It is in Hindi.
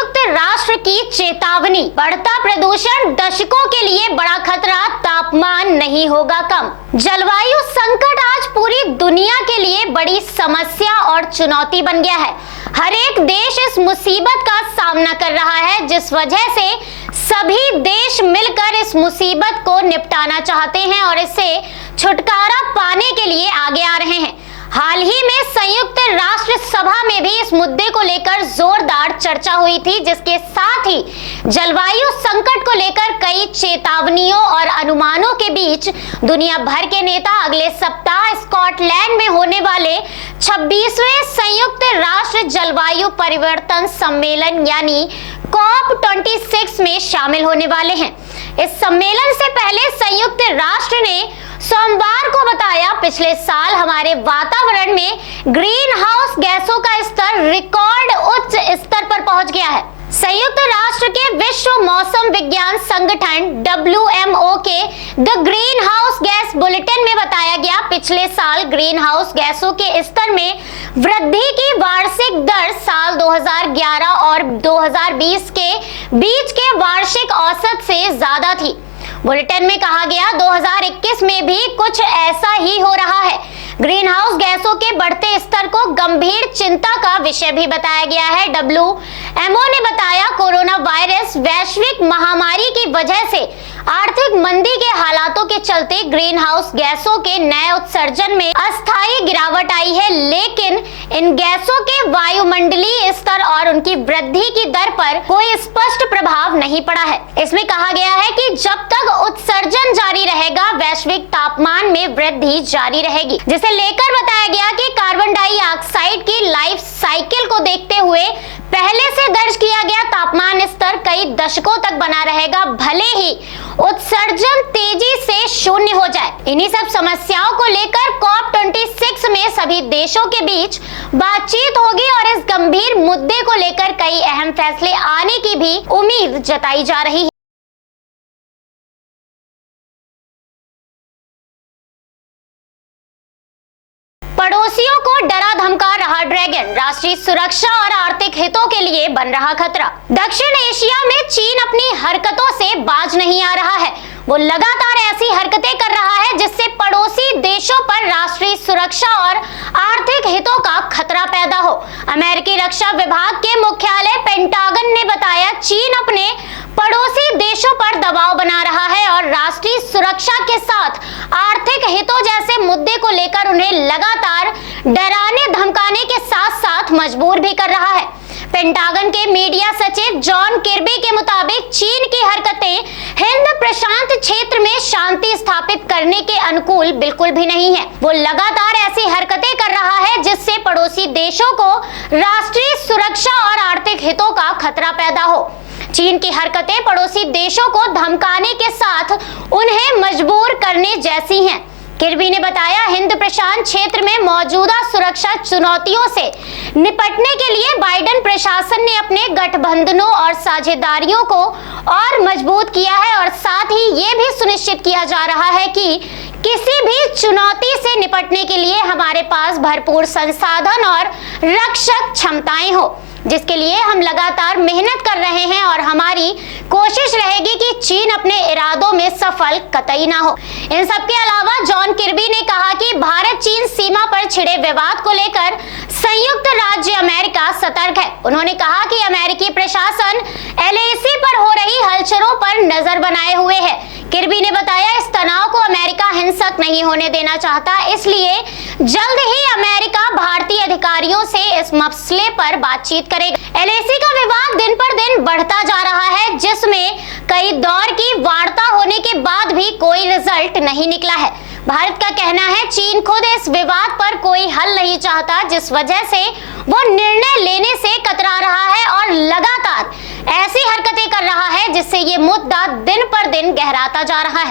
संयुक्त राष्ट्र की चेतावनी, बढ़ता प्रदूषण दशकों के लिए बड़ा खतरा, तापमान नहीं होगा कम। जलवायु संकट आज पूरी दुनिया के लिए बड़ी समस्या और चुनौती बन गया है। हर एक देश इस मुसीबत का सामना कर रहा है, जिस वजह से सभी देश मिलकर इस मुसीबत को निपटाना चाहते हैं और इससे छुटकारा पाने के लिए आगे आ रहे हैं। हाल ही में संयुक्त राष्ट्र सभा में भी इस मुद्दे को लेकर जोरदार चर्चा हुई थी, जिसके साथ ही जलवायु संकट को लेकर कई चेतावनियों और अनुमानों के बीच दुनिया भर के नेता अगले सप्ताह स्कॉटलैंड में होने वाले 26वें संयुक्त राष्ट्र जलवायु परिवर्तन सम्मेलन यानी COP26 में शामिल होने वाले हैं। इस सम्मेलन से पहले संयुक्त राष्ट्र ने सोमवार को बताया, पिछले साल हमारे वातावरण में ग्रीन हाउस गैसों का स्तर रिकॉर्ड उच्च स्तर पर पहुंच गया है। संयुक्त राष्ट्र के विश्व मौसम विज्ञान संगठन WMO के the green house gas bulletin में बताया गया, पिछले साल ग्रीन हाउस गैसों के स्तर में वृद्धि की वार्षिक दर साल 2011 और 2020 के बीच के वार्षिक औसत से ज्यादा थी। बुलेटिन में कहा गया 2021 में भी कुछ ऐसा ही हो रहा है। ग्रीन हाउस गैसों के बढ़ते स्तर को गंभीर चिंता का विषय भी बताया गया है। WMO ने बताया, कोरोना वायरस वैश्विक महामारी की वजह से आर्थिक मंदी के हालातों के चलते ग्रीन हाउस गैसों के नए उत्सर्जन में अस्थायी गिरावट आई है, लेकिन इन गैसों के वायुमंडलीय स्तर और उनकी वृद्धि की दर पर कोई स्पष्ट प्रभाव नहीं पड़ा है। इसमें कहा गया है कि जब तक उत्सर्जन जारी रहेगा, वैश्विक तापमान में वृद्धि जारी रहेगी, जिसे लेकर बताया गया कि कार्बन डाइऑक्साइड की लाइफ साइकिल को देखते हुए पहले से दर्ज किया गया तापमान स्तर कई दशकों तक बना रहेगा, भले ही उत्सर्जन तेजी से शून्य हो जाए। इन्हीं सब समस्याओं को लेकर COP26 में सभी देशों के बीच बातचीत होगी और इस गंभीर मुद्दे को लेकर कई अहम फैसले आने की भी उम्मीद जताई जा रही है। पड़ोसियों को डरा धमका रहा ड्रैगन, राष्ट्रीय सुरक्षा और आर्थिक हितों के लिए बन रहा खतरा। दक्षिण एशिया में चीन अपनी हरकतों से बाज नहीं आ रहा है। वो लगातार ऐसी हरकतें कर रहा है जिससे पड़ोसी देशों पर राष्ट्रीय सुरक्षा और आर्थिक हितों का खतरा पैदा हो। अमेरिकी रक्षा विभाग के मुख्यालय पेंटागन ने बताया, चीन अपने पड़ोसी देशों पर दबाव बना रहा है और राष्ट्रीय सुरक्षा के साथ आर्थिक हितों जैसे मुद्दे को लेकर उन्हें लगातार डराने धमकाने के साथ साथ मजबूर भी कर रहा है। पेंटागन के मीडिया सचिव जॉन किर्बी के मुताबिक चीन की हरकतें हिंद प्रशांत क्षेत्र में शांति स्थापित करने के अनुकूल बिल्कुल भी नहीं है। वो लगातार ऐसी हरकतें कर रहा है जिससे पड़ोसी देशों को राष्ट्रीय सुरक्षा और आर्थिक हितों का खतरा पैदा हो। चीन की हरकतें पड़ोसी देशों को धमकाने के साथ उन्हें मजबूर करने जैसी हैं। किर्बी ने बताया, हिंद प्रशांत क्षेत्र में मौजूदा सुरक्षा चुनौतियों से निपटने के लिए बाइडेन प्रशासन ने अपने गठबंधनों और साझेदारियों को और मजबूत किया है और साथ ही ये भी सुनिश्चित किया जा रहा है कि किसी भी चुनौती से निपटने के लिए हमारे पास भरपूर संसाधन और रक्षक क्षमताएं हो, जिसके लिए हम लगातार मेहनत कर रहे हैं और हमारी कोशिश रहेगी कि चीन अपने इरादों में सफल कतई ना हो। इन सब के अलावा जॉन किर्बी ने कहा कि भारत चीन सीमा पर छिड़े विवाद को लेकर संयुक्त राज्य अमेरिका सतर्क है। उन्होंने कहा कि अमेरिकी प्रशासन LAC पर हो रही हलचलों पर नजर बनाए हुए है। किर्बी ने बताया, इस तनाव को अमेरिका हिंसक नहीं होने देना चाहता, इसलिए जल्द ही अमेरिका भारतीय अधिकारियों से इस मसले पर बातचीत करेगा। LAC का विवाद दिन पर दिन बढ़ता जा रहा है, जिसमें कई दौर की वार्ता होने के बाद भी कोई रिजल्ट नहीं निकला है। भारत का कहना है, चीन खुद इस विवाद पर कोई हल नहीं चाहता, जिस वजह से वो निर्णय लेने से कतरा रहा है और लगातार ऐसी हरकतें कर रहा है जिससे ये मुद्दा दिन पर दिन गहराता जा रहा है।